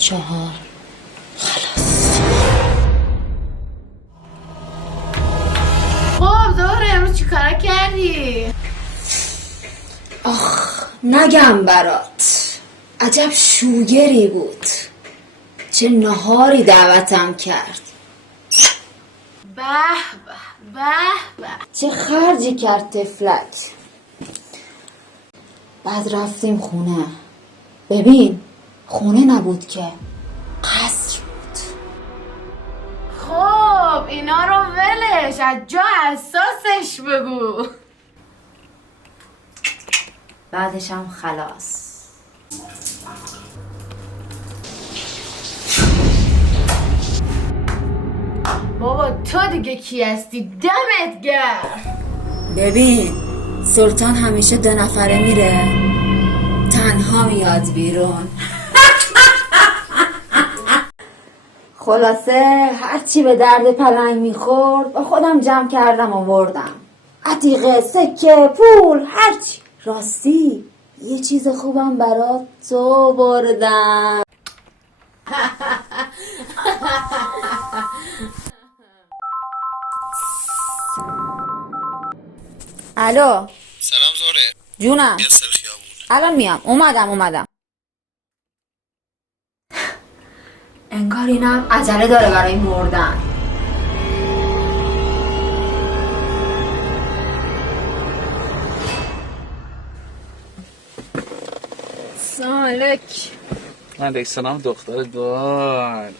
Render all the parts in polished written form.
4 خلاص. خب زهره امروز چی کار کردی؟ آخ نگم برات، عجب شوگری بود. چه نهاری دعوتم کرد. به به به به. چه خرجی کرد تفلک. بعد رفتیم خونه. ببین خونه نبود که قصر بود. خب اینا رو ولش، از جا اساسش بگو. بعدش هم خلاص. بابا تو دیگه کی هستی؟ دمت گرم. ببین سلطان همیشه 2 نفره میره، تنها میاد بیرون. خلاصه هرچی به درد پلنگ میخورد با خودم جمع کردم آوردم. عتیقه، سکه، پول، هرچی. راستی یه چیز خوبم برات تو بردم. الو سلام زهره. جونم. یاسر خیابون. الان میام. اومدم. انگار اینم عجله داره برای مردن. سالک. من سلام دختر دوار.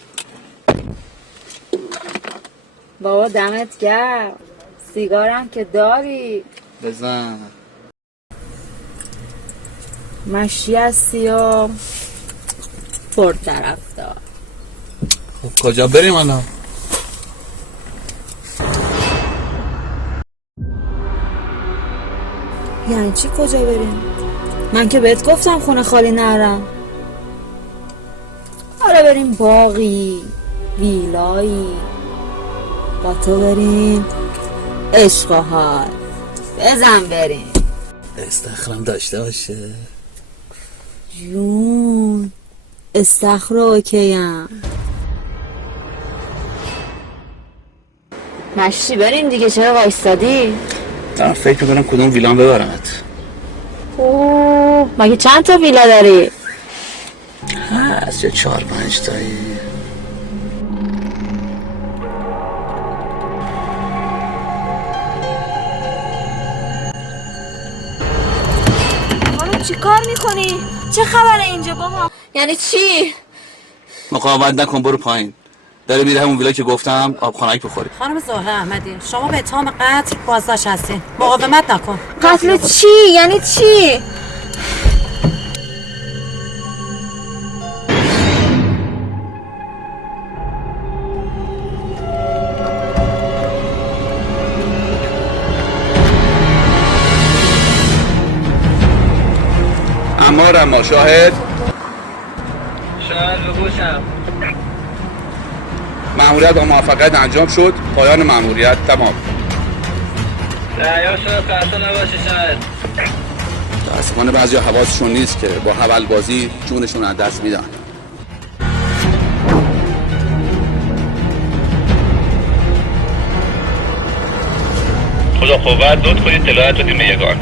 بابا دمت گرم. سیگارم که داری. بزن. مشی هستی و پر طرف دار. خب کجا بریم الان؟ یعنی چی کجا بریم؟ من که بهت گفتم خونه خالی نرم. حالا بریم باغی، ویلایی، با تو بریم عشق و حال. بزن بریم. استخرم داشته باشه. جون استخر اوکیم. مشتی بریم دیگه، چرا وایستادی؟ دارم فکر میکنم کدوم ویلان ببرمت. اوه مگه چند تا ویلا داری؟ هست یه 4-5 تایی. حالا چی کار میکنی؟ چه خبره اینجا بابا؟ یعنی چی؟ مقاومت نکن برو پایین. داره میره همون ویلا که گفتم آبخانک بخوری. خانم زهره احمدی شما به اتهام قتل بازداشت هستین. مقاومت نکن. قتل چی؟ یعنی چی؟ اما شاهد بگوشم. مأموریت با موفقیت انجام شد. پایان مأموریت تمام. دریا شد خسته نباشی شاید. متاسفانه بعضیا حواسشون نیست که با حول بازی جونشون از دست میدن. خدا قوت، لطف کنید اطلاعات رو دیم یگان.